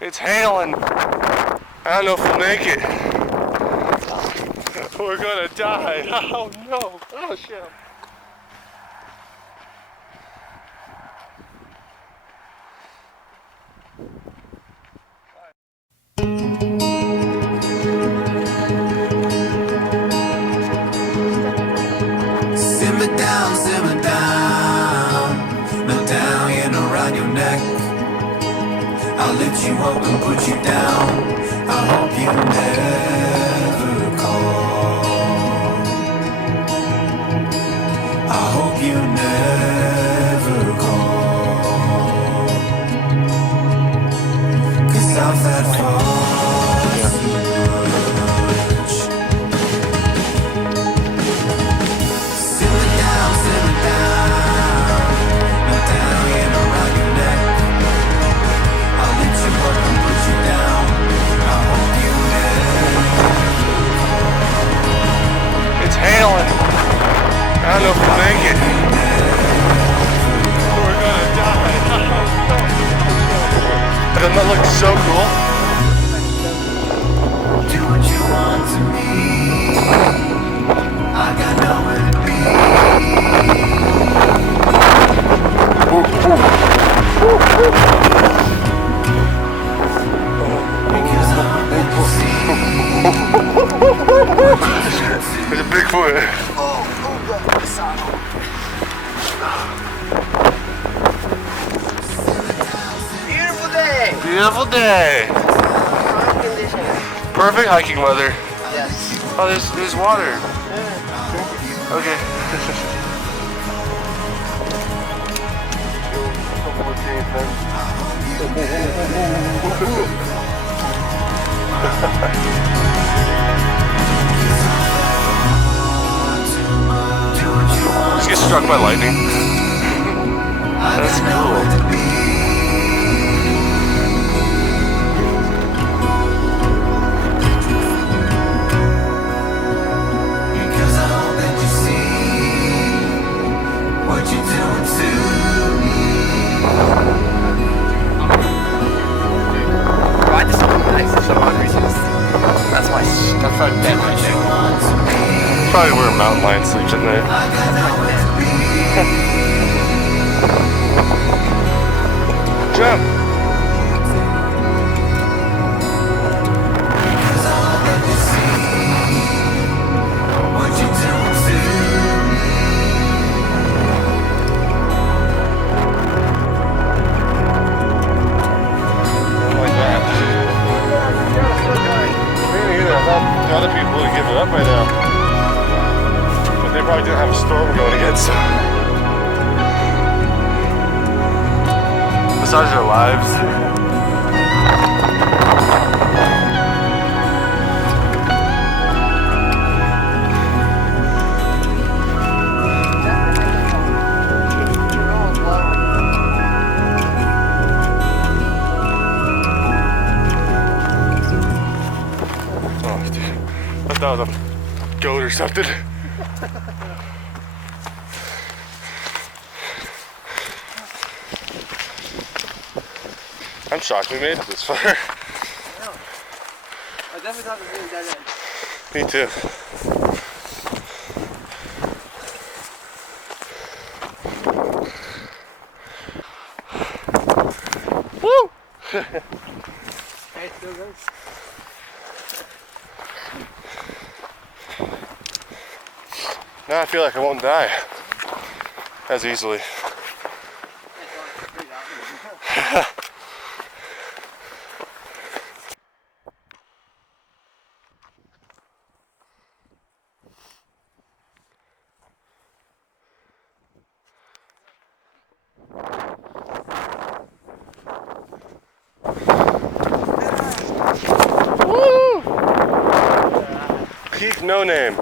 It's hailing. I don't know if we'll make it. We're gonna die. Oh no. Oh shit. Simmer down, medallion around your neck. I'll lift you up and put you down. I hope you never call. I hope you never call. 'Cause I've had far too much. Simmer down, medallion around your neck. I'll lift you up and put you down. I hope you never. It's hailing. I don't know if we'll make it. We're gonna die. Doesn't that look so cool? Do what you want to me. I got nowhere to be. Because I'm meant to see. There's a Bigfoot. Beautiful day. Beautiful day. Perfect conditions. Perfect hiking weather. Yes. Oh, there's water. Okay. Just get struck by lightning. That's cool. Because I hope that you see what you're doing to me. Ride this one nice for some odd reasons. That's my bed right there. Probably where a mountain lion sleeps at night. Jump. Because I hope that you see what you're doing to me. Like that. Me neither. I thought the other people would give it up by now. But they probably didn't have a storm going against them. Besides their lives. Oh, dude. I thought that was a goat or something. I'm shocked we made it this far. I definitely thought it was a dead end. Me too. Woo! Hey, it still goes. Now I feel like I won't die as easily. Woo! Peak No Name.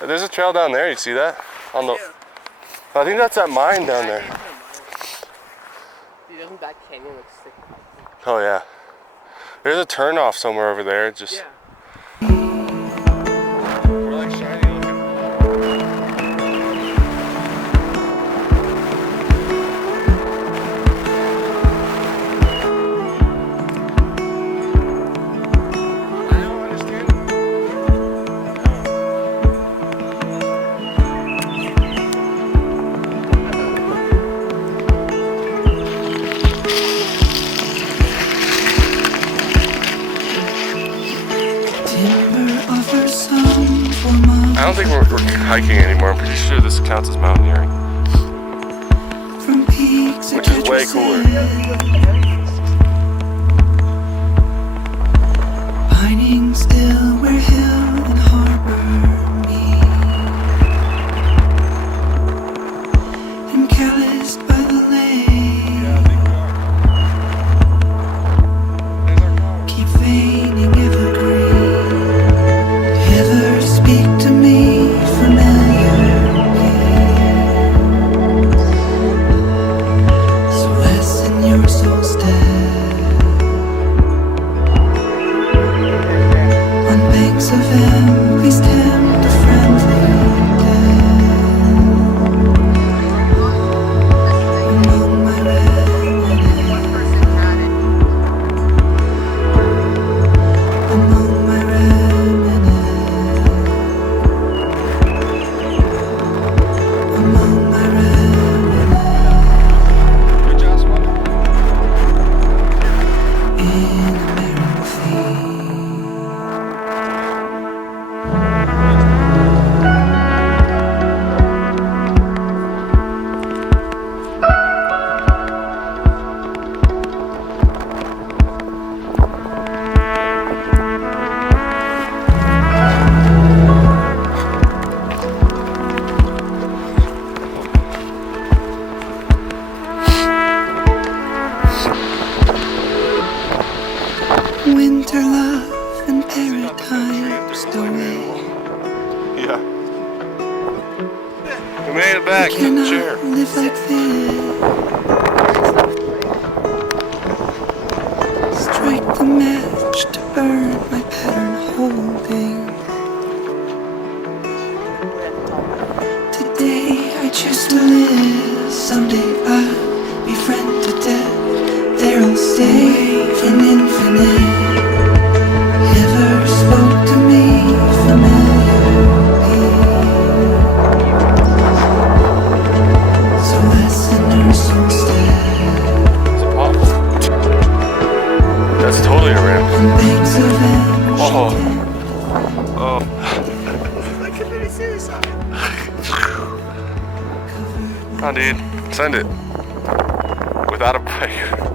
There's a trail down there, you see that? On the, I think that's that mine down there. Dude, doesn't that canyon look sick? Oh yeah. There's a turnoff somewhere over there. Just Yeah. we're like shiny looking. don't think we're hiking anymore. I'm pretty sure this counts as mountaineering, From peaks which is way cooler. Pining still where hill and harbor meet, and calloused by the lake, keep feigning evergreen. Ever speak to me familiarly, so lessen your soul's step on banks of please tempt a friendly death among my among my among my in winter love and paradise away. Yeah. We made it back to the Cannot chair. live like this. Strike the match to burn my pattern holding. Today I choose to live. Someday I'll be friend to death. There I'll stay in infinite. Ever spoke to me familiarly, so lessen your soul step It's a pop. That's totally a ramp. on banks of Oh. Oh. Come on, dude. Send it. Without a bike.